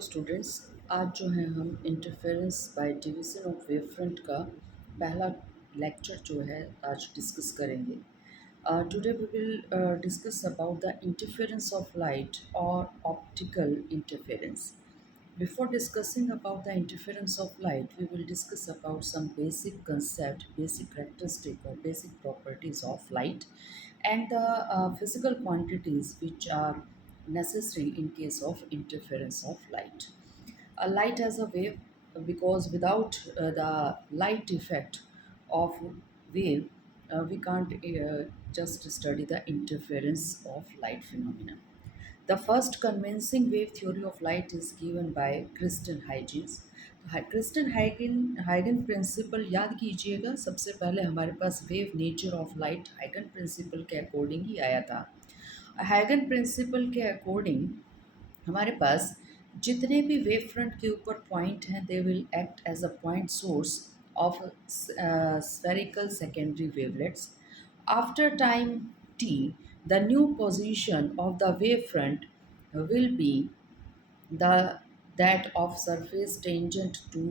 Hello students. आज जो है हम interference by division of wavefront का पहला लेक्चर जो है आज डिस्कस करेंगे। Today we will discuss about the interference of light और optical interference. Before discussing about the interference of light, we will discuss about some basic concept, basic characteristic or basic properties of light and the physical quantities which are necessary in case of interference of light. A light as a wave, because without the light effect of wave, we can't just study the interference of light phenomena. The first convincing wave theory of light is given by Christian Huygens. Christian हाइगन principle याद कीजिएगा, सबसे पहले हमारे पास wave nature of light हाइगन principle के according ही आया था. हाइगन प्रिंसिपल के अकॉर्डिंग हमारे पास जितने भी वेव फ्रंट के ऊपर पॉइंट हैं they will act as a point source of spherical secondary wavelets. After time t, the new position of the wavefront will be the that of surface tangent to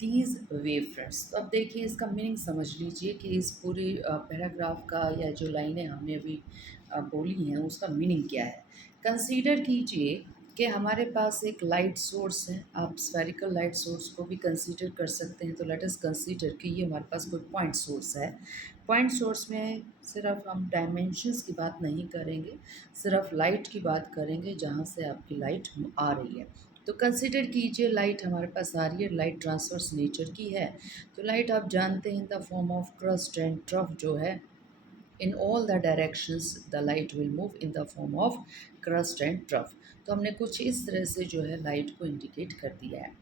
these wavefronts. तो अब देखिए इसका meaning समझ लीजिए कि इस पूरी paragraph का या जो लाइनें हमने अभी बोली हैं उसका मीनिंग क्या है. कंसीडर कीजिए कि हमारे पास एक लाइट सोर्स है. आप स्फेरिकल लाइट सोर्स को भी कंसीडर कर सकते हैं. तो लेट अस कंसीडर कि ये हमारे पास कोई पॉइंट सोर्स है. पॉइंट सोर्स में सिर्फ हम डायमेंशंस की बात नहीं करेंगे, सिर्फ लाइट की बात करेंगे जहाँ से आपकी लाइट आ रही है. तो कंसिडर कीजिए लाइट हमारे पास आ रही है, लाइट ट्रांसवर्स नेचर की है. तो लाइट आप जानते हैं in the form of crust and trough जो है, in all the directions the light will move in the form of crust and trough. तो हमने कुछ इस तरह से जो है लाइट को इंडिकेट कर दिया है.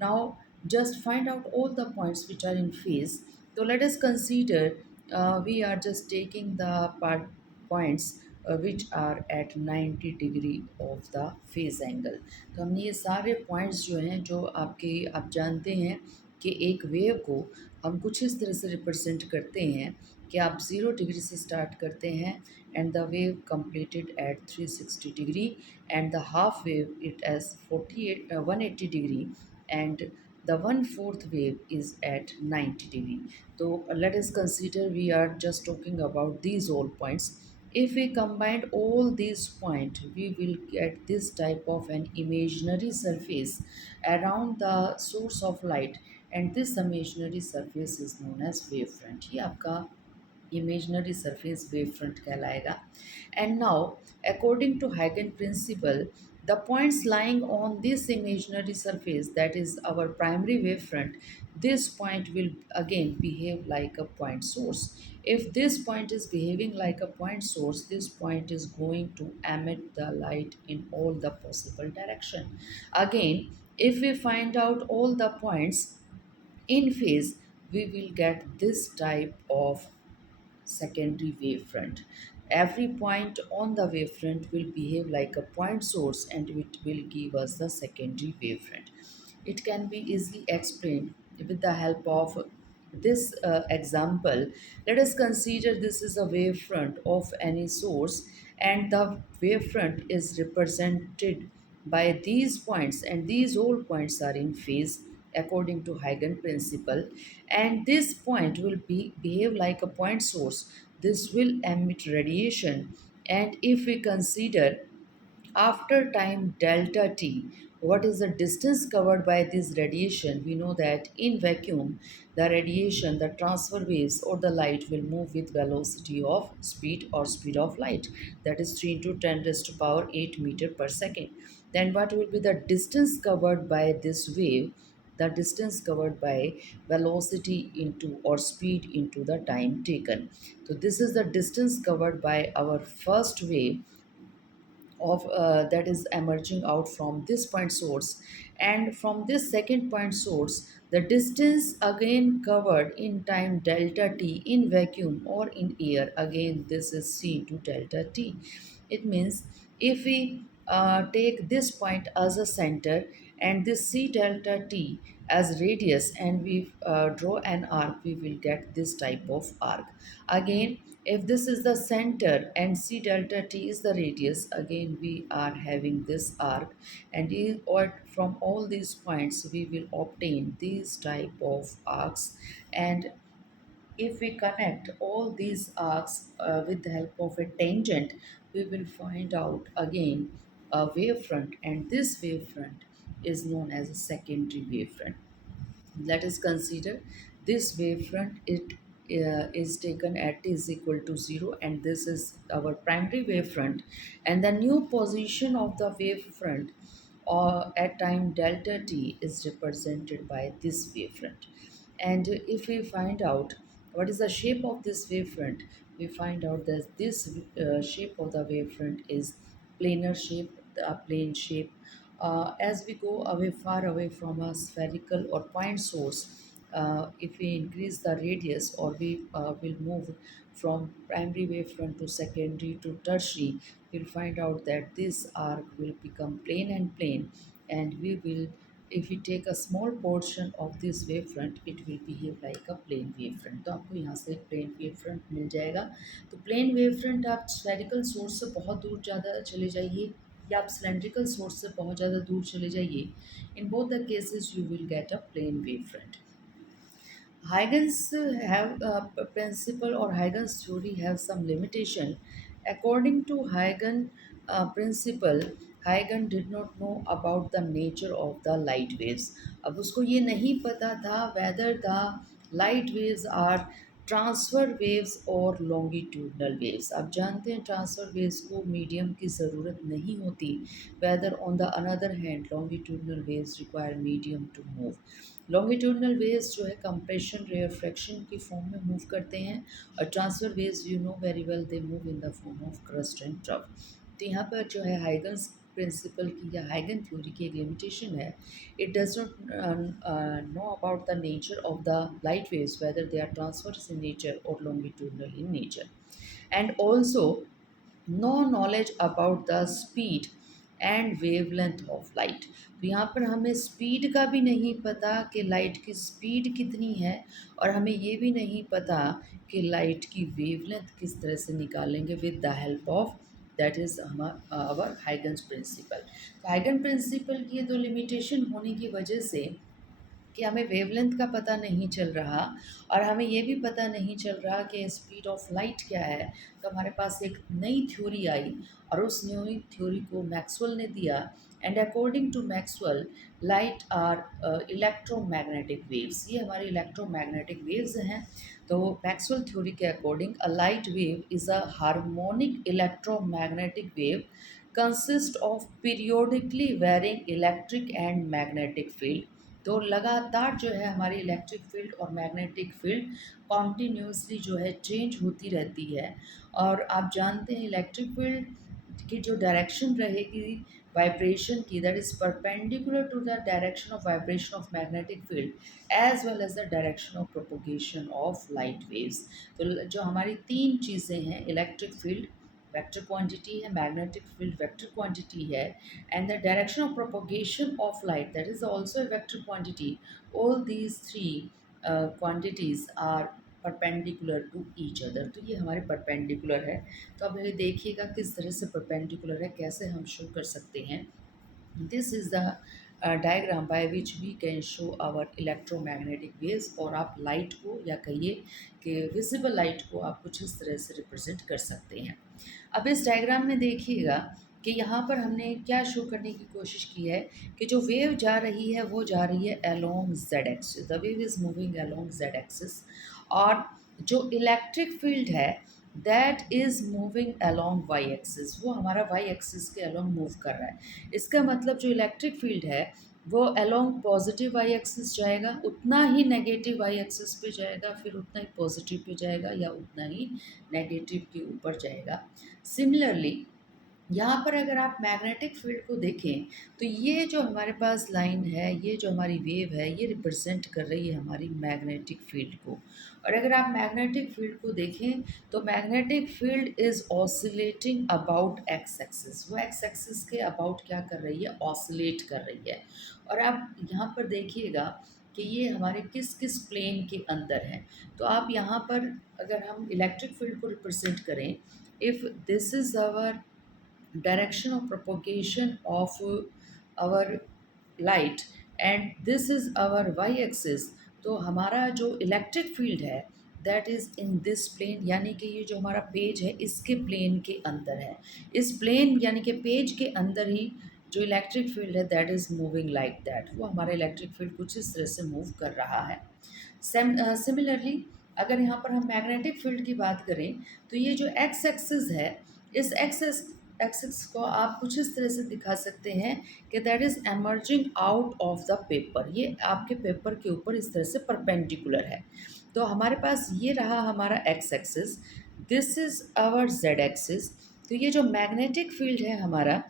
Now just find out all the points which are in phase. तो let us consider we are just taking the part points which are at 90 degree of the phase angle. तो हमने ये सारे points जो हैं जो आपके आप जानते हैं कि एक वेव को हम कुछ इस तरह से रिप्रेजेंट करते हैं कि आप 0 डिग्री से स्टार्ट करते हैं and the wave completed at 360 degree and the half wave it as 180 degree and the 1/4 wave is at 90 degree. So let us consider we are just talking about these all points. If we combine all these points, we will get this type of an imaginary surface around the source of light, and this imaginary surface is known as wavefront. ये आपका imaginary surface wavefront कहलाएगा. And now, according to Huygens principle, the points lying on this imaginary surface, that is our primary wavefront, this point will again behave like a point source. If this point is behaving like a point source, this point is going to emit the light in all the possible direction. Again, if we find out all the points in phase, we will get this type of secondary wavefront. Every point on the wavefront will behave like a point source and it will give us the secondary wavefront. It can be easily explained with the help of this example. Let us consider this is a wavefront of any source and the wavefront is represented by these points, and these all points are in phase according to Huygens principle, and this point will behave like a point source. This will emit radiation, and if we consider after time delta t, what is the distance covered by this radiation? We know that in vacuum, the radiation, the transfer waves or the light will move with velocity of speed or speed of light. That is 3 into 10 raised to power 8 meter per second. Then what will be the distance covered by this wave? The distance covered by velocity into or speed into the time taken. So this is the distance covered by our first wave of that is emerging out from this point source, and from this second point source the distance again covered in time delta t in vacuum or in air, again this is c to delta t. It means if we take this point as a center and this c delta t, as radius and we draw an arc, we will get this type of arc. Again, if this is the center and c delta t is the radius, again we are having this arc, and or from all these points we will obtain these type of arcs. And if we connect all these arcs with the help of a tangent, we will find out again a wavefront, and this wavefront is known as a secondary wavefront. Let us consider this wavefront. It is taken at t is equal to 0, and this is our primary wavefront, and the new position of the wavefront or at time delta t is represented by this wavefront. And if we find out what is the shape of this wavefront, we find out that this shape of the wavefront is planar shape, a plane shape. As we go away, far away from a spherical or point source, if we increase the radius, or we will move from primary wavefront to secondary to tertiary, we'll find out that this arc will become plane and plane, and we will, if we take a small portion of this wavefront, it will behave like a plane wavefront. तो आपको यहाँ से plane wavefront मिल जाएगा. तो plane wavefront आप spherical source से बहुत दूर ज़्यादा चले जाइए, या आप cylindrical source से बहुत ज़्यादा दूर चले जाइए. In both the cases you will get a plane wavefront. Huygens have principle, or Huygens theory have some limitation. According to Huygens principle, Huygens did not know about the nature of the light waves. अब उसको ये नहीं पता था whether the light waves are transfer waves और longitudinal waves. आप जानते हैं ट्रांसफ़र वेव्स को मीडियम की ज़रूरत नहीं होती. Whether on the another hand longitudinal waves require medium to move. Longitudinal waves जो है कंप्रेशन रेफ्रैक्शन की फॉर्म में मूव करते हैं, और transfer waves you know very well they move in the form of crust and trough. तो यहाँ पर जो है हाइगन्स प्रिंसिपल की या हाइगन थ्योरी की एक लिमिटेशन है. It does not know about the nature of the light waves, whether they are transverse in nature और longitudinal in nature. And also no knowledge about the speed and wavelength of light. तो यहाँ पर हमें speed का भी नहीं पता कि लाइट की स्पीड कितनी है, और हमें ये भी नहीं पता कि लाइट की वेवलेंथ किस तरह से निकालेंगे with the help of that is our Huygens principle. तो हाइगन प्रिंसिपल की ये दो लिमिटेशन होने की वजह से कि हमें वेवलेंथ का पता नहीं चल रहा, और हमें ये भी पता नहीं चल रहा कि स्पीड ऑफ लाइट क्या है. तो हमारे पास एक नई थ्योरी आई, और उस नई थ्योरी को मैक्सवेल ने दिया. And according to Maxwell, light are electromagnetic waves. ये हमारे इलेक्ट्रोमैग्नेटिक वेव्स हैं. तो मैक्सवेल थ्योरी के according a light wave is a harmonic electromagnetic wave consist of periodically varying electric and magnetic field. तो लगातार जो है हमारी इलेक्ट्रिक फील्ड और मैग्नेटिक फील्ड कॉन्टीन्यूसली जो है चेंज होती रहती है. और आप जानते हैं इलेक्ट्रिक फील्ड की जो डायरेक्शन रहेगी वाइब्रेशन की, that is perpendicular to the direction of vibration of magnetic field as well as the direction of propagation of light waves. तो जो हमारी तीन चीज़ें हैं, इलेक्ट्रिक फील्ड वेक्टर क्वांटिटी है, मैग्नेटिक फील्ड वेक्टर क्वांटिटी है, and the direction of propagation of light, that is also a vector quantity. All these three quantities are perpendicular to each other. तो ये हमारे perpendicular है. तो अब ये देखिएगा किस तरह से perpendicular है, कैसे हम शो कर सकते हैं. This is the diagram by which we can show our electromagnetic waves. और आप लाइट को, या कहिए कि विजिबल लाइट को, आप कुछ इस तरह से रिप्रेजेंट कर सकते हैं. अब इस डायग्राम में देखिएगा कि यहाँ पर हमने क्या शो करने की कोशिश की है कि जो वेव जा रही है वो जा रही है along z axis. The wave is moving along z axis. और जो इलेक्ट्रिक फील्ड है that is moving along y axis, वो हमारा वाई एक्सिस के अलोंग मूव कर रहा है. इसका मतलब जो इलेक्ट्रिक फील्ड है वो अलोंग पॉजिटिव वाई एक्सिस जाएगा, उतना ही नेगेटिव वाई एक्सिस पे जाएगा, फिर उतना ही पॉजिटिव पे जाएगा, या उतना ही नेगेटिव के ऊपर जाएगा. सिमिलरली यहाँ पर अगर आप मैग्नेटिक फील्ड को देखें, तो ये जो हमारे पास लाइन है, ये जो हमारी वेव है, ये रिप्रेजेंट कर रही है हमारी मैग्नेटिक फील्ड को. और अगर आप मैग्नेटिक फील्ड को देखें तो magnetic field is oscillating about x axis. वो एक्स एक्सिस के अबाउट क्या कर रही है, ऑसिलेट कर रही है. और आप यहाँ पर देखिएगा कि ये हमारे किस किस प्लेन के अंदर हैं। तो आप यहाँ पर अगर हम इलेक्ट्रिक फील्ड को रिप्रेजेंट करें, if this is our direction of propagation of our light and this is our y axis, तो हमारा जो इलेक्ट्रिक फील्ड है that is in this plane, यानी कि ये जो हमारा पेज है इसके प्लेन के अंदर है। इस प्लेन यानी कि पेज के अंदर ही जो इलेक्ट्रिक फील्ड है that is moving like that, वो हमारा इलेक्ट्रिक फील्ड कुछ इस तरह से मूव कर रहा है। सिमिलरली अगर यहाँ पर हम मैग्नेटिक फील्ड की बात करें, तो ये जो एक्स एक्सिस है, इस एक्सिस को आप कुछ इस तरह से दिखा सकते हैं कि that is emerging out of the paper, ये आपके पेपर के ऊपर इस तरह से परपेंडिकुलर है। तो हमारे पास ये रहा हमारा x axis, this is our z axis. तो ये जो मैग्नेटिक फील्ड है हमारा,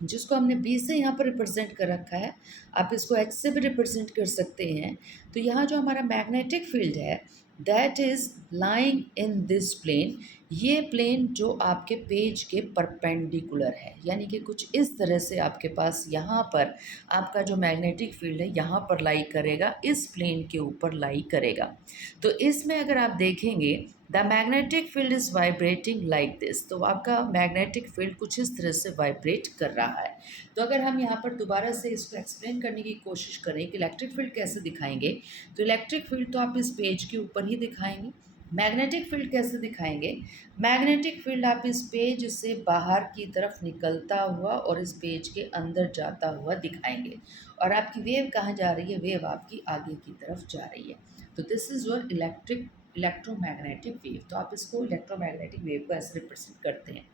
जिसको हमने बी से यहाँ पर रिप्रेजेंट कर रखा है, आप इसको एच से भी रिप्रेजेंट कर सकते हैं। तो यहाँ जो हमारा मैग्नेटिक फील्ड है that is lying in this plane, ये प्लेन जो आपके पेज के परपेंडिकुलर है, यानी कि कुछ इस तरह से आपके पास यहाँ पर आपका जो मैग्नेटिक फील्ड है यहाँ पर लाई करेगा, इस प्लेन के ऊपर लाई करेगा। तो इसमें अगर आप देखेंगे the magnetic field is vibrating like this, तो आपका मैग्नेटिक फील्ड कुछ इस तरह से वाइब्रेट कर रहा है। तो अगर हम यहाँ पर दोबारा से इसको एक्सप्लेन करने की कोशिश करें कि इलेक्ट्रिक फील्ड कैसे दिखाएंगे, तो इलेक्ट्रिक फील्ड तो आप इस पेज के ऊपर ही दिखाएंगे। मैग्नेटिक फील्ड कैसे दिखाएंगे? मैग्नेटिक फील्ड आप इस पेज से बाहर की तरफ निकलता हुआ और इस पेज के अंदर जाता हुआ दिखाएंगे। और आपकी वेव कहाँ जा रही है? वेव आपकी आगे की तरफ जा रही है। तो this is your electromagnetic wave. तो आप इसको इलेक्ट्रोमैग्नेटिक वेव को ऐसे रिप्रेजेंट करते हैं।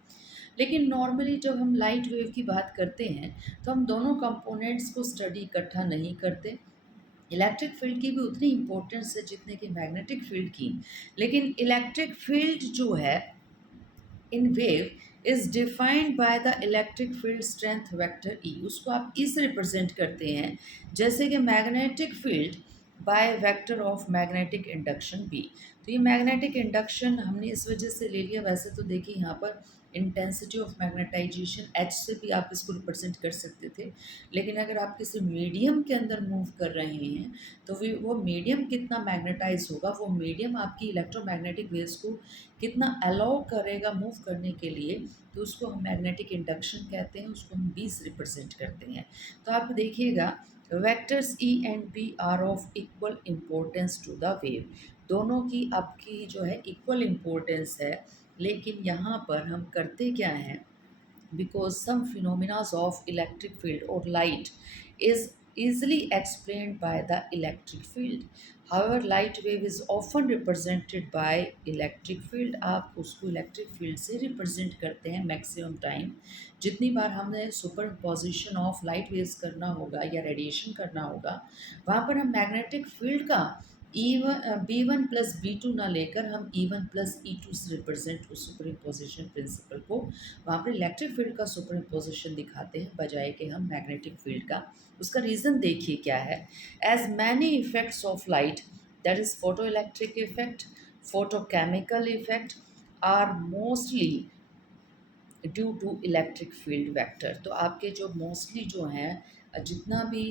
लेकिन नॉर्मली जब हम लाइट वेव की बात करते हैं तो हम दोनों कंपोनेंट्स को स्टडी इकट्ठा नहीं करते। इलेक्ट्रिक फील्ड की भी उतनी इम्पोर्टेंस है जितने कि मैग्नेटिक फील्ड की, लेकिन इलेक्ट्रिक फील्ड जो है in wave is defined by the electric field strength vector E, उसको आप ई से रिप्रेजेंट करते हैं, जैसे कि magnetic field by vector of magnetic induction B. तो ये मैग्नेटिक इंडक्शन हमने इस वजह से ले लिया, वैसे तो देखिए यहाँ पर इंटेंसिटी ऑफ मैग्नेटाइजेशन एच से भी आप इसको रिप्रेजेंट कर सकते थे, लेकिन अगर आप किसी मीडियम के अंदर मूव कर रहे हैं तो वो मीडियम कितना मैग्नेटाइज होगा, वो मीडियम आपकी इलेक्ट्रोमैग्नेटिक वेव्स को कितना अलाउ करेगा मूव करने के लिए, तो उसको हम मैग्नेटिक इंडक्शन कहते हैं, उसको हम बी से रिप्रेजेंट करते हैं। तो आप देखिएगा vectors E and B are of equal importance to the wave, दोनों की आपकी जो है इक्वल इम्पोर्टेंस है। लेकिन यहाँ पर हम करते क्या हैं, because some phenomena of electric field or light is easily explained by the electric field. However, light wave is often represented by electric field, आप उसको electric field से represent करते हैं maximum time। जितनी बार हमने सुपरपोजिशन ऑफ लाइट वेव्स करना होगा या रेडिएशन करना होगा, वहाँ पर हम मैग्नेटिक फील्ड का B1 प्लस B2 ना लेकर हम E1 प्लस E2 से रिप्रेजेंट उस सुपर इम्पोजिशन प्रिंसिपल को वहाँ पर इलेक्ट्रिक फील्ड का सुपर इम्पोजिशन दिखाते हैं बजाय कि हम मैग्नेटिक फील्ड का। उसका रीज़न देखिए क्या है। As many effects of light, that is photo electric effect, photochemical effect, are mostly due to electric field vector. तो आपके जो मोस्टली जो हैं जितना भी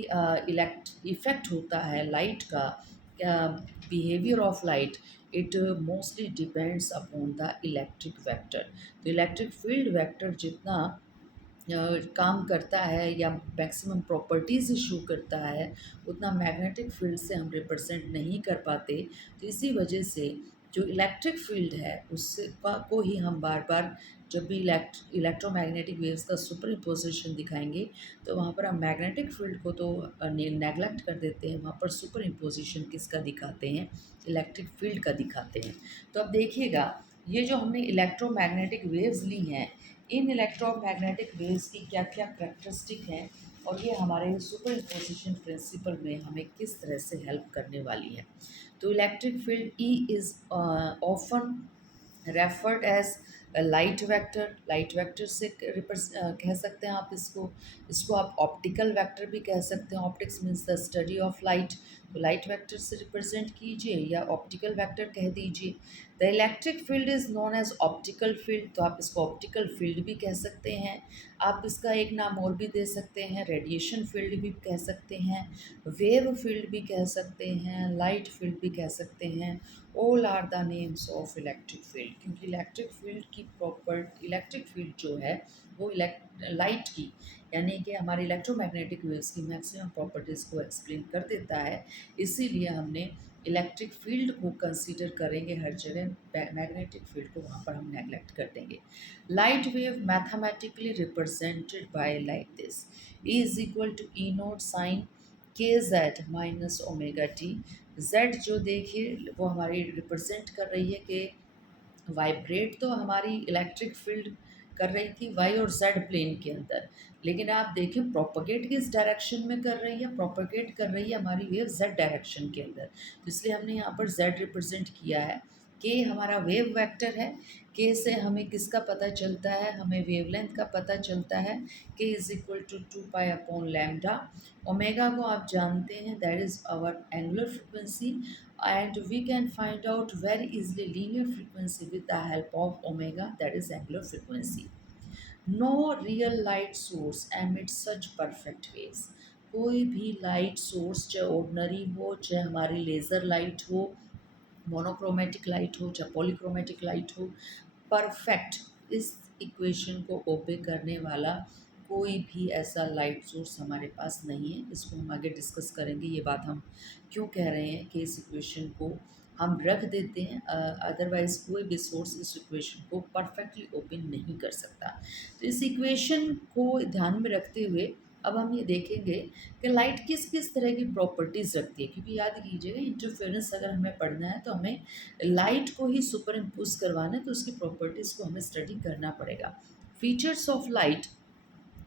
इफेक्ट होता है लाइट का, behaviour of light, it mostly depends upon the electric vector. तो इलेक्ट्रिक फील्ड वेक्टर जितना काम करता है या मैक्सिमम प्रॉपर्टीज़ इशू करता है, उतना मैग्नेटिक फील्ड से हम रिप्रेजेंट नहीं कर पाते। तो इसी वजह से जो इलेक्ट्रिक फील्ड है उससे को ही हम बार बार जब भी इलेक्ट्रोमैग्नेटिक वेव्स का सुपर इम्पोजिशन दिखाएंगे तो वहाँ पर हम मैग्नेटिक फील्ड को तो नेगलेक्ट कर देते हैं, वहाँ पर सुपर इम्पोजिशन किसका दिखाते हैं? इलेक्ट्रिक फील्ड का दिखाते हैं। तो अब देखिएगा ये जो हमने इलेक्ट्रोमैग्नेटिक वेव्स ली हैं, इन इलेक्ट्रोमैग्नेटिक वेव्स की क्या क्या करेक्टरिस्टिक हैं और ये हमारे सुपर इम्पोजिशन प्रिंसिपल में हमें किस तरह से हेल्प करने वाली है। तो electric field E is often referred as light vector, light vector से कह सकते हैं आप इसको। इसको आप ऑप्टिकल वेक्टर भी कह सकते हैं। Optics means the study of light. तो लाइट वेक्टर से रिप्रेजेंट कीजिए या ऑप्टिकल वेक्टर कह दीजिए। The electric field is known as optical field, तो आप इसको ऑप्टिकल फील्ड भी कह सकते हैं। आप इसका एक नाम और भी दे सकते हैं, रेडिएशन फील्ड भी कह सकते हैं, वेव फील्ड भी कह सकते हैं, लाइट फील्ड भी कह सकते हैं। All are the names of electric field, क्योंकि इलेक्ट्रिक फील्ड की इलेक्ट्रिक फील्ड जो है वो लाइट की, यानी कि हमारे इलेक्ट्रोमैग्नेटिक वेव्स की मैक्सिमम प्रॉपर्टीज़ को एक्सप्लेन कर देता है। इसीलिए हमने इलेक्ट्रिक फील्ड को कंसीडर करेंगे हर जगह, मैग्नेटिक फील्ड को वहाँ पर हम नेगलेक्ट कर देंगे। Light wave mathematically represented by like this, E is equal to E note sign के Z minus omega T. Z जो देखिए वो हमारी रिप्रेजेंट कर रही है कि वाइब्रेट तो हमारी इलेक्ट्रिक फील्ड कर रही थी वाई और जेड प्लेन के अंदर, लेकिन आप देखिए प्रोपगेट किस डायरेक्शन में कर रही है, प्रोपगेट कर रही है हमारी वेव जेड डायरेक्शन के अंदर। तो इसलिए हमने यहाँ पर जेड रिप्रेजेंट किया है। के हमारा वेव वेक्टर है, के से हमें किसका पता चलता है, हमें वेवलेंथ का पता चलता है। K is equal to 2 pi upon lambda. Omega को आप जानते हैं, that is our angular frequency, and we can find out very easily linear frequency with the help of omega, that is angular frequency. No real light source emits such perfect waves. कोई भी light source, चाहे ordinary हो चाहे हमारी laser light हो, monochromatic light हो चाहे polychromatic light हो, परफेक्ट इस इक्वेशन को ओबे करने वाला कोई भी ऐसा लाइट सोर्स हमारे पास नहीं है। इसको हम आगे डिस्कस करेंगे, ये बात हम क्यों कह रहे हैं कि इस इक्वेशन को हम रख देते हैं, अदरवाइज़ कोई भी सोर्स इस इक्वेशन को परफेक्टली ओपन नहीं कर सकता। तो इस इक्वेशन को ध्यान में रखते हुए अब हम ये देखेंगे कि लाइट किस किस तरह की प्रॉपर्टीज़ रखती है, क्योंकि याद कीजिएगा इंटरफेरेंस अगर हमें पढ़ना है तो हमें लाइट को ही सुपर इम्पोज करवाना है, तो उसकी प्रॉपर्टीज़ को हमें स्टडी करना पड़ेगा। फीचर्स ऑफ लाइट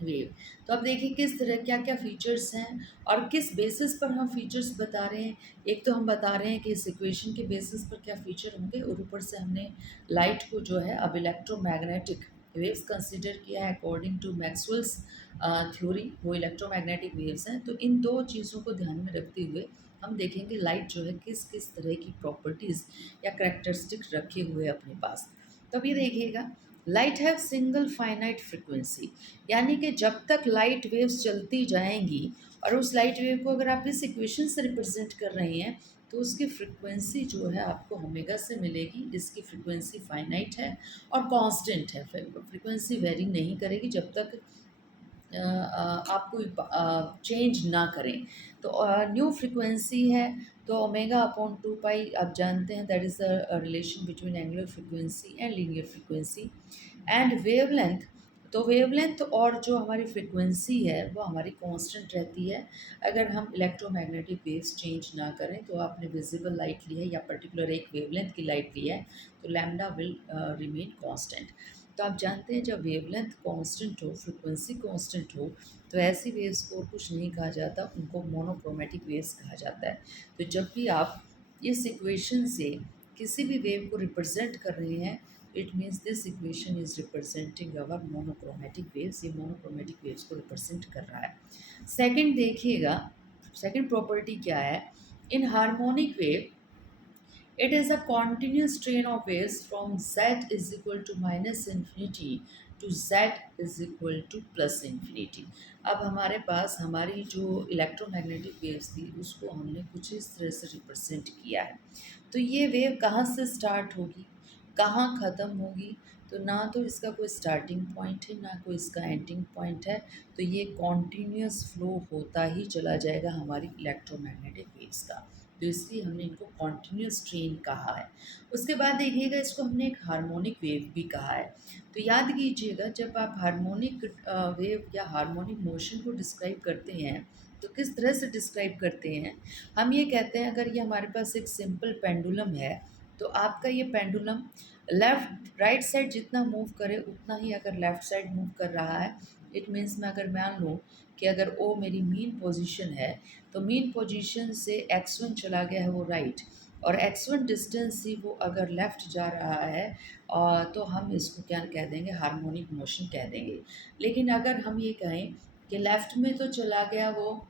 वेव, तो अब देखिए किस तरह क्या क्या फीचर्स हैं और किस बेसिस पर हम फीचर्स बता रहे हैं। एक तो हम बता रहे हैं कि इस इक्वेशन के बेसिस पर क्या फीचर होंगे, और ऊपर से हमने लाइट को जो है अब इलेक्ट्रोमैग्नेटिक वेव्स कंसीडर किया है अकॉर्डिंग टू मैक्सवेल्स थ्योरी, वो इलेक्ट्रोमैग्नेटिक वेव्स हैं। तो इन दो चीज़ों को ध्यान में रखते हुए हम देखेंगे लाइट जो है किस किस तरह की प्रॉपर्टीज़ या करेक्टरिस्टिक्स रखे हुए अपने पास। तो अब ये देखिएगा, light have single finite frequency, यानी कि जब तक लाइट वेव्स चलती जाएंगी और उस लाइट वेव को अगर आप इस इक्वेशन से रिप्रेजेंट कर रहे हैं तो उसकी फ्रिक्वेंसी जो है आपको ओमेगा से मिलेगी। इसकी फ्रिक्वेंसी फाइनाइट है और कांस्टेंट है, फ्रिक्वेंसी वेरी नहीं करेगी जब तक आप कोई चेंज ना करें। तो न्यू फ्रिक्वेंसी है तो ओमेगा अपॉन 2 पाई, आप जानते हैं that is the relation between angular frequency and linear frequency. And wavelength, तो वेवलेंथ और जो हमारी फ्रिक्वेंसी है वो हमारी कांस्टेंट रहती है अगर हम इलेक्ट्रोमैग्नेटिक वेव्स चेंज ना करें। तो आपने विजिबल लाइट ली है या पर्टिकुलर एक वेवलेंथ की लाइट ली है तो लैम्डा विल रिमेन कांस्टेंट। तो आप जानते हैं जब वेवलेंथ कांस्टेंट हो, फ्रिक्वेंसी कांस्टेंट हो, तो ऐसी वेव्स को और कुछ नहीं कहा जाता, उनको मोनोक्रोमेटिक वेव्स कहा जाता है। तो जब भी आप इस इक्वेशन से किसी भी वेव को रिप्रेजेंट कर रहे हैं, it means this equation is representing our monochromatic waves, ये मोनोक्रोमेटिक वेव्स को रिप्रेजेंट कर रहा है। सेकंड देखिएगा, सेकंड प्रॉपर्टी क्या है, in harmonic wave it is a continuous train of waves from z is equal to minus infinity to z is equal to plus infinity। अब हमारे पास हमारी जो इलेक्ट्रोमैग्नेटिक वेव्स थी उसको हमने कुछ इस तरह से रिप्रेजेंट किया है। तो ये वेव कहाँ से स्टार्ट होगी, कहाँ ख़त्म होगी, तो ना तो इसका कोई स्टार्टिंग पॉइंट है ना कोई इसका एंडिंग पॉइंट है, तो ये कॉन्टीन्यूस फ्लो होता ही चला जाएगा हमारी इलेक्ट्रोमैग्नेटिक वेव्स का। तो इसलिए हमने इनको कॉन्टीन्यूस ट्रेन कहा है। उसके बाद देखिएगा इसको हमने एक हार्मोनिक वेव भी कहा है। तो याद कीजिएगा जब आप हार्मोनिक वेव या हार्मोनिक मोशन को डिस्क्राइब करते हैं तो किस तरह से डिस्क्राइब करते हैं, हम ये कहते हैं अगर ये हमारे पास एक सिंपल पेंडुलम है तो आपका ये पेंडुलम लेफ़्ट राइट साइड जितना मूव करे उतना ही अगर लेफ़्ट साइड मूव कर रहा है, इट मीन्स मैं अगर मान लूँ कि अगर ओ मेरी मीन पोजीशन है तो मीन पोजीशन से x1 चला गया है वो राइट, और x1 डिस्टेंस ही वो अगर लेफ़्ट जा रहा है तो हम इसको क्या कह देंगे, हार्मोनिक मोशन कह देंगे। लेकिन अगर हम ये कहें कि लेफ़्ट में तो चला गया वो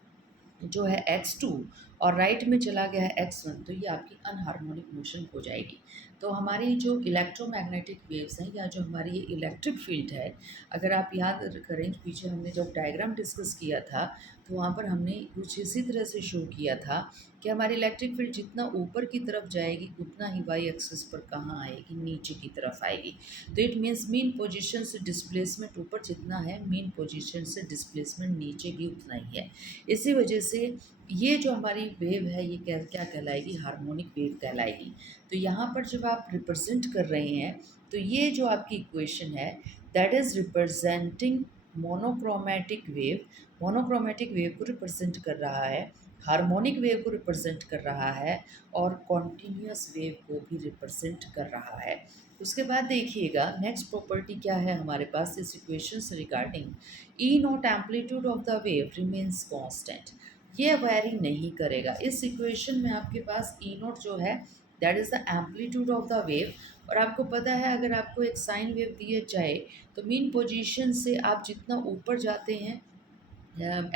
जो है x2, और राइट में चला गया है x1, तो ये आपकी अनहार्मोनिक मोशन हो जाएगी। तो हमारी जो इलेक्ट्रोमैग्नेटिक वेव्स हैं या जो हमारी ये इलेक्ट्रिक फील्ड है, अगर आप याद करें पीछे हमने जब डायग्राम डिस्कस किया था, तो वहाँ पर हमने कुछ इसी तरह से शो किया था कि हमारी इलेक्ट्रिक फील्ड जितना ऊपर की तरफ जाएगी उतना ही वाई एक्सिस पर कहाँ आएगी, नीचे की तरफ आएगी। तो इट मीन्स मीन पोजीशन से डिस्प्लेसमेंट ऊपर जितना है, मीन पोजीशन से डिस्प्लेसमेंट नीचे भी उतना ही है। इसी वजह से ये जो हमारी वेव है ये क्या क्या कहलाएगी, हार्मोनिक वेव कहलाएगी। तो यहाँ पर जब आप रिप्रेजेंट कर रहे हैं, तो ये जो आपकी इक्वेशन है that is representing monochromatic wave, monochromatic wave को रिप्रेजेंट कर रहा है, हार्मोनिक वेव को रिप्रेजेंट कर रहा है, और कॉन्टीन्यूअस वेव को भी रिप्रेजेंट कर रहा है। उसके बाद देखिएगा नेक्स्ट प्रॉपर्टी क्या है हमारे पास इस इक्वेशन से regarding, E not amplitude of the wave remains constant, ये वेरी नहीं करेगा। इस इक्वेशन में आपके पास ई नॉट जो है that is the amplitude of the wave, और आपको पता है अगर आपको एक साइन वेव दिया जाए तो मीन पोजीशन से आप जितना ऊपर जाते हैं,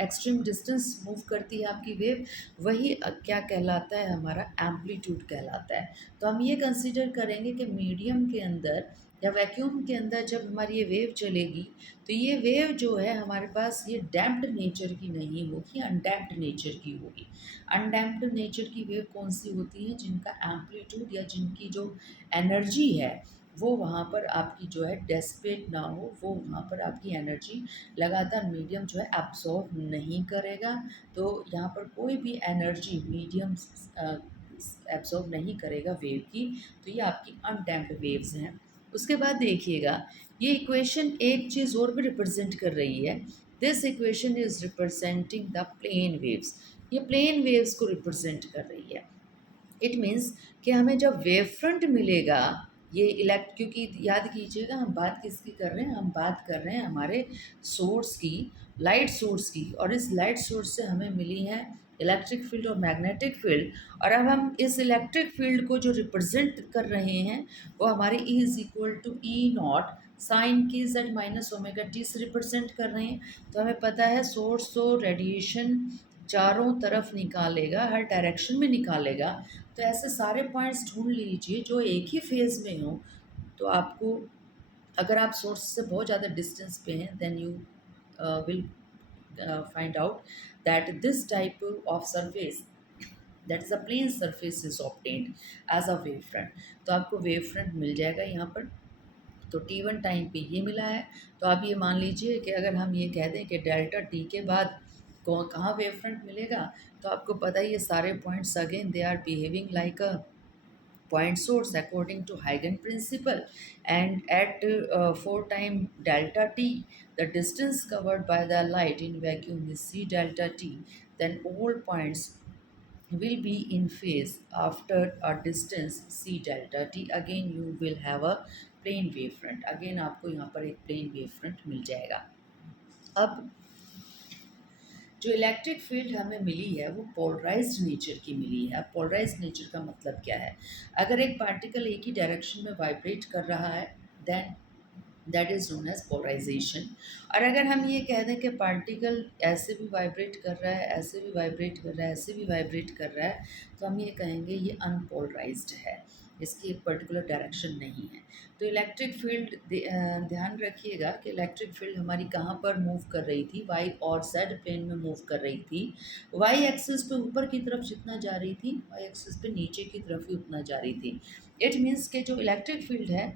एक्सट्रीम डिस्टेंस मूव करती है आपकी वेव, वही क्या कहलाता है, हमारा एम्पलीट्यूड कहलाता है। तो हम ये कंसीडर करेंगे कि मीडियम के अंदर या वैक्यूम के अंदर जब हमारी ये वेव चलेगी, तो ये वेव जो है हमारे पास ये डैम्प्ड नेचर की नहीं होगी, अनडैम्प्ड नेचर की होगी। अनडैम्प्ड नेचर की वेव कौन सी होती है, जिनका एम्पलीट्यूड या जिनकी जो एनर्जी है वो वहाँ पर आपकी जो है डेस्पेट ना हो, वो वहाँ पर आपकी एनर्जी लगातार मीडियम जो है एब्जॉर्ब नहीं करेगा। तो यहाँ पर कोई भी एनर्जी मीडियम एब्जॉर्ब नहीं करेगा वेव की, तो ये आपकी अनडैम्प्ड वेव्स हैं। उसके बाद देखिएगा ये इक्वेशन एक चीज़ और भी रिप्रेजेंट कर रही है, this equation is representing the plane waves, ये प्लेन वेव्स को रिप्रेजेंट कर रही है। इट मीन्स कि हमें जब वेव फ्रंट मिलेगा, ये इलेक्ट, क्योंकि याद कीजिएगा हम बात किसकी कर रहे हैं, हम बात कर रहे हैं हमारे सोर्स की, लाइट सोर्स की, और इस लाइट सोर्स से हमें मिली है इलेक्ट्रिक फील्ड और मैग्नेटिक फील्ड। और अब हम इस इलेक्ट्रिक फील्ड को जो रिप्रेजेंट कर रहे हैं वो हमारे E is equal to E naught sine k z minus omega t से रिप्रेजेंट कर रहे हैं। तो हमें पता है सोर्स तो रेडिएशन चारों तरफ निकालेगा, हर डायरेक्शन में निकालेगा। तो ऐसे सारे पॉइंट्स ढूंढ लीजिए जो एक ही फेज़ में हो। तो आपको, अगर आप सोर्स से बहुत ज़्यादा डिस्टेंस पे हैं, then you will find out that this type of surface, that is a plane surface is obtained as a wave front. तो आपको वेव फ्रंट मिल जाएगा यहाँ पर। तो T1 टाइम पे ये मिला है। तो आप ये मान लीजिए कि अगर हम ये कह दें कि डेल्टा टी के बाद कहाँ वेव फ्रंट मिलेगा, तो आपको पता ही ये सारे points again they are behaving like a point source according to Huygens principle, and at 4 time delta t the distance covered by the light in vacuum is c delta t, then all points will be in phase after a distance c delta t, again you will have a plane wave front, again आपको यहाँ पर एक plane wave front मिल जाएगा। अब जो electric field हमें मिली है वो पोलराइज्ड नेचर की मिली है। अब पोलराइज्ड नेचर का मतलब क्या है, अगर एक पार्टिकल एक ही डायरेक्शन में वाइब्रेट कर रहा है then that is known as polarization. और अगर हम ये कह दें कि पार्टिकल ऐसे भी वाइब्रेट कर रहा है, ऐसे भी वाइब्रेट कर रहा है, ऐसे भी वाइब्रेट कर रहा है, तो हम ये कहेंगे ये अनपोलराइज्ड है, इसकी एक पर्टिकुलर डायरेक्शन नहीं है। तो इलेक्ट्रिक फील्ड ध्यान रखिएगा कि इलेक्ट्रिक फील्ड हमारी कहाँ पर मूव कर रही थी, वाई और जेड प्लेन में मूव कर रही थी। वाई एक्सिस पे ऊपर की तरफ जितना जा रही थी, वाई एक्सिस पे नीचे की तरफ ही उतना जा रही थी। इट मीन्स के जो इलेक्ट्रिक फील्ड है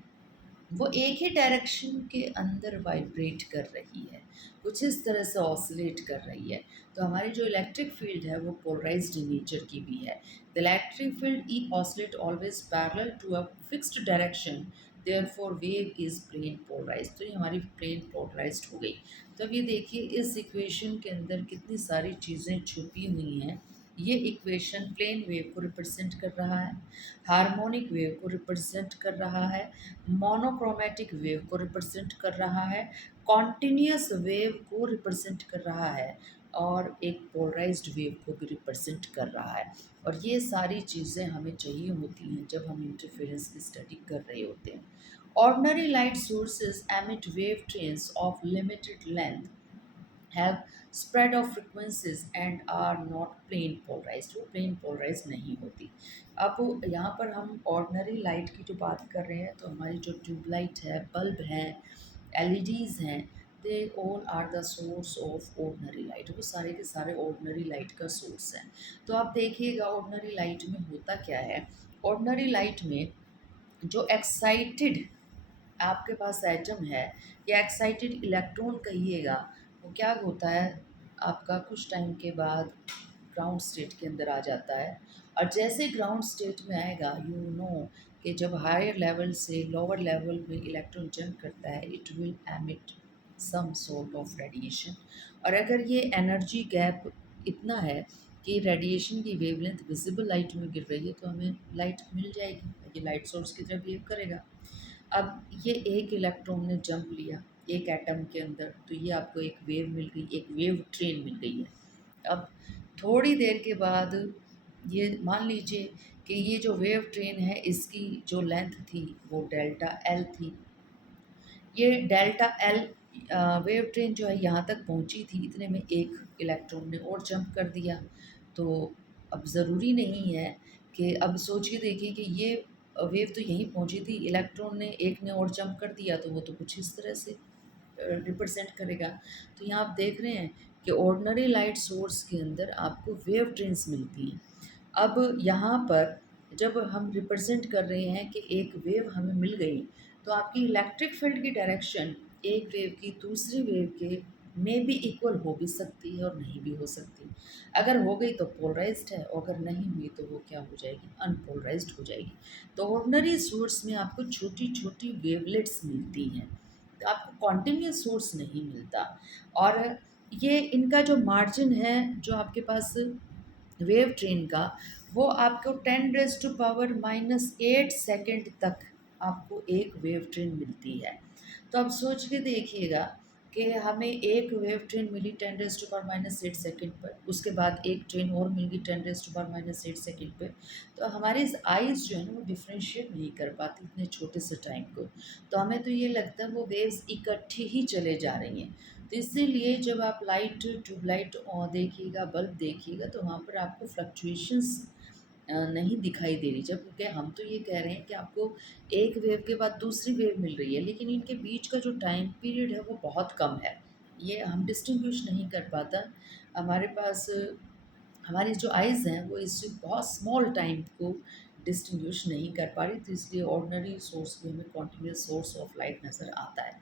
वो एक ही डायरेक्शन के अंदर वाइब्रेट कर रही है, कुछ इस तरह से ऑसिलेट कर रही है। तो हमारी जो इलेक्ट्रिक फील्ड है वो पोलराइज्ड नेचर की भी है। The electric field E oscillate always parallel to a fixed direction, therefore wave is plane polarized. तो ये हमारी प्लेन पोलराइज्ड हो गई। तो अब ये देखिए इस इक्वेशन के अंदर कितनी सारी चीज़ें छुपी हुई हैं। ये इक्वेशन प्लेन वेव को रिप्रेजेंट कर रहा है, हार्मोनिक वेव को रिप्रेजेंट कर रहा है, मोनोक्रोमेटिक वेव को रिप्रेजेंट कर रहा है, कॉन्टिन्यूस वेव को रिप्रेजेंट कर रहा है, और एक पोलराइज्ड वेव को भी रिप्रेजेंट कर रहा है। और ये सारी चीज़ें हमें चाहिए होती हैं जब हम इंटरफेरेंस की स्टडी कर रहे होते हैं। Ordinary light sources emit wave trains of limited length have spread of frequencies and are not plain polarized, वो plain polarized नहीं होती। अब यहाँ पर हम ऑर्डिनरी लाइट की जो बात कर रहे हैं तो हमारी जो ट्यूबलाइट है, बल्ब हैं, एलईडीज़ हैं, they all are the source of ordinary light, वो सारे के सारे ऑर्डिनरी लाइट का सोर्स हैं। तो आप देखिएगा ऑर्डिनरी लाइट में होता क्या है, ऑर्डिनरी लाइट में जो एक्साइटेड आपके पास एटम है या एक्साइटेड इलेक्ट्रॉन कहिएगा, वो क्या होता है, आपका कुछ टाइम के बाद ग्राउंड स्टेट के अंदर आ जाता है। और जैसे ग्राउंड स्टेट में आएगा, यू नो कि जब हायर लेवल से लोअर लेवल में इलेक्ट्रॉन जंप करता है, it will emit some sort of radiation. और अगर ये एनर्जी गैप इतना है कि रेडिएशन की वेवलेंथ विजिबल लाइट में गिर रही है, तो हमें लाइट मिल जाएगी, ये लाइट सोर्स की तरह बिहेव करेगा। अब ये एक इलेक्ट्रॉन ने जंप लिया एक एटम के अंदर, तो ये आपको एक वेव मिल गई, एक वेव ट्रेन मिल गई है। अब थोड़ी देर के बाद ये मान लीजिए कि ये जो वेव ट्रेन है इसकी जो लेंथ थी वो डेल्टा एल थी। ये डेल्टा एल वेव ट्रेन जो है यहाँ तक पहुँची थी, इतने में एक इलेक्ट्रॉन ने और जंप कर दिया। तो अब ज़रूरी नहीं है कि, अब सोच के देखिए कि ये वेव तो यहीं पहुँची थी, इलेक्ट्रॉन ने एक ने और जंप कर दिया, तो वो तो कुछ इस तरह से रिप्रेजेंट करेगा। तो यहाँ आप देख रहे हैं कि ऑर्डिनरी लाइट सोर्स के अंदर आपको वेव ट्रेन्स मिलती हैं। अब यहाँ पर जब हम रिप्रेजेंट कर रहे हैं कि एक वेव हमें मिल गई, तो आपकी इलेक्ट्रिक फील्ड की डायरेक्शन एक वेव की दूसरी वेव के में भी इक्वल हो भी सकती है और नहीं भी हो सकती। अगर हो गई तो पोलराइज्ड है, और अगर नहीं हुई तो वो क्या हो जाएगी, अनपोलराइज्ड हो जाएगी। तो ऑर्डिनरी सोर्स में आपको छोटी छोटी वेवलेट्स मिलती हैं, तो आपको कॉन्टिन्यूस सोर्स नहीं मिलता। और ये इनका जो मार्जिन है जो आपके पास वेव ट्रेन का, वो आपको 10⁻⁻8 सेकंड तक आपको एक वेव ट्रेन मिलती है। तो अब सोच के देखिएगा कि हमें एक वेव ट्रेन मिली 10⁻⁻8 सेकंड पर, उसके बाद एक ट्रेन और मिल गई 10⁻⁸ सेकंड पे। तो हमारी आइज़ जो है ना वो डिफ्रेंशिएट नहीं कर पाती इतने छोटे से टाइम को, तो हमें तो ये लगता है वो वेव्स इकट्ठी ही चले जा रही हैं। तो इसीलिए जब आप लाइट ट्यूबलाइट देखिएगा, बल्ब देखिएगा, तो वहाँ पर आपको फ्लक्चुएशंस नहीं दिखाई दे रही। जब, क्योंकि हम तो ये कह रहे हैं कि आपको एक वेव के बाद दूसरी वेव मिल रही है, लेकिन इनके बीच का जो टाइम पीरियड है वो बहुत कम है, ये हम डिस्टिंग्विश नहीं कर पाता। हमारे पास हमारी जो आइज़ हैं वो इस बहुत स्मॉल टाइम को डिस्टिंग्विश नहीं कर पा रही, तो इसलिए ऑर्डिनरी सोर्स भी हमें कॉन्टिन्यूस सोर्स ऑफ लाइट नज़र आता है।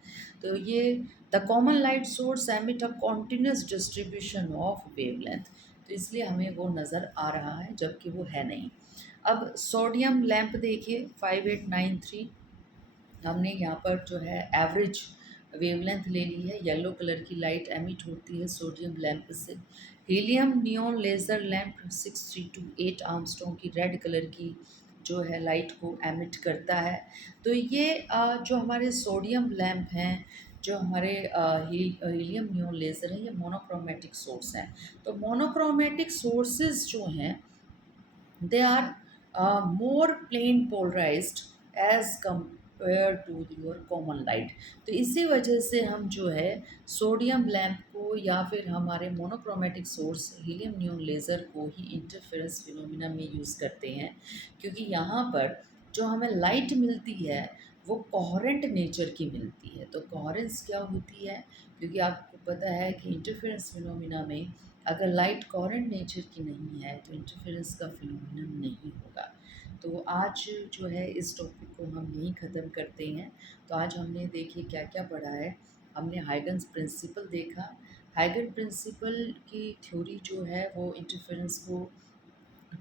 तो ये the common light source emit a continuous distribution of wavelength, तो इसलिए हमें वो नज़र आ रहा है जबकि वो है नहीं। अब सोडियम लैंप देखिए 5893, हमने यहाँ पर जो है एवरेज वेवलेंथ ले ली है, येलो कलर की लाइट एमिट होती है सोडियम लैंप से। Helium neon laser lamp 6328 Armstrong की रेड कलर की जो है लाइट को एमिट करता है। तो ये जो हमारे सोडियम लैंप हैं, जो हमारे हीलियम नियॉन लेज़र हैं, ये मोनोक्रोमेटिक सोर्स हैं। तो मोनोक्रोमेटिक सोर्सेज जो हैं, they are more plane polarized as compared to your common light। तो इसी वजह से हम जो है सोडियम लैंप को या फिर हमारे monochromatic source helium neon laser को ही इंटरफेरेंस फिनोमिना में यूज़ करते हैं, क्योंकि यहाँ पर जो हमें लाइट मिलती है वो कोहेरेंट नेचर की मिलती है। तो कोहेरेंस क्या होती है, क्योंकि आपको पता है कि इंटरफेरेंस फिनोमिना में अगर लाइट कोहेरेंट नेचर की नहीं है तो इंटरफेरेंस का फिनोमेनन नहीं होगा। तो आज जो है इस टॉपिक को हम यहीं ख़त्म करते हैं। तो आज हमने देखिए क्या क्या पढ़ा है। हमने हाइगन्स प्रिंसिपल देखा। हाइगन प्रिंसिपल की थ्योरी जो है वो इंटरफेरेंस को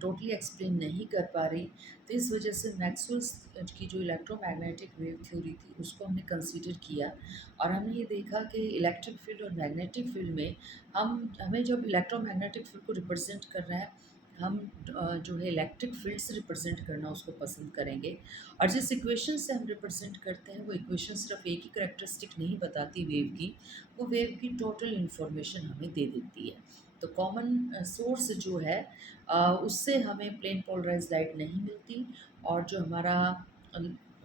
टोटली एक्सप्लेन नहीं कर पा रही, तो इस वजह से मैक्सवेल्स की जो इलेक्ट्रोमैग्नेटिक वेव थ्योरी थी उसको हमने कंसीडर किया। और हमने ये देखा कि इलेक्ट्रिक फील्ड और मैग्नेटिक फील्ड में हमें जब इलेक्ट्रोमैग्नेटिक फील्ड को रिप्रेजेंट कर रहा है, हम जो है इलेक्ट्रिक फील्ड से रिप्रेजेंट करना उसको पसंद करेंगे। और जिस इक्वेशन से हम रिप्रेजेंट करते हैं वो इक्वेशन सिर्फ एक ही करेक्टरिस्टिक नहीं बताती वेव की, वो वेव की टोटल इन्फॉर्मेशन हमें दे देती है। तो कॉमन सोर्स जो है उससे हमें प्लेन पोलराइज लाइट नहीं मिलती, और जो हमारा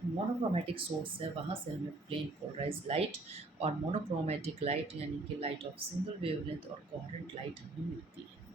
मोनोक्रोमेटिक सोर्स है वहाँ से हमें प्लेन पोलराइज लाइट और मोनोक्रोमेटिक लाइट यानी कि लाइट ऑफ सिंगल वेवलेंथ और कोहेरेंट लाइट हमें मिलती है।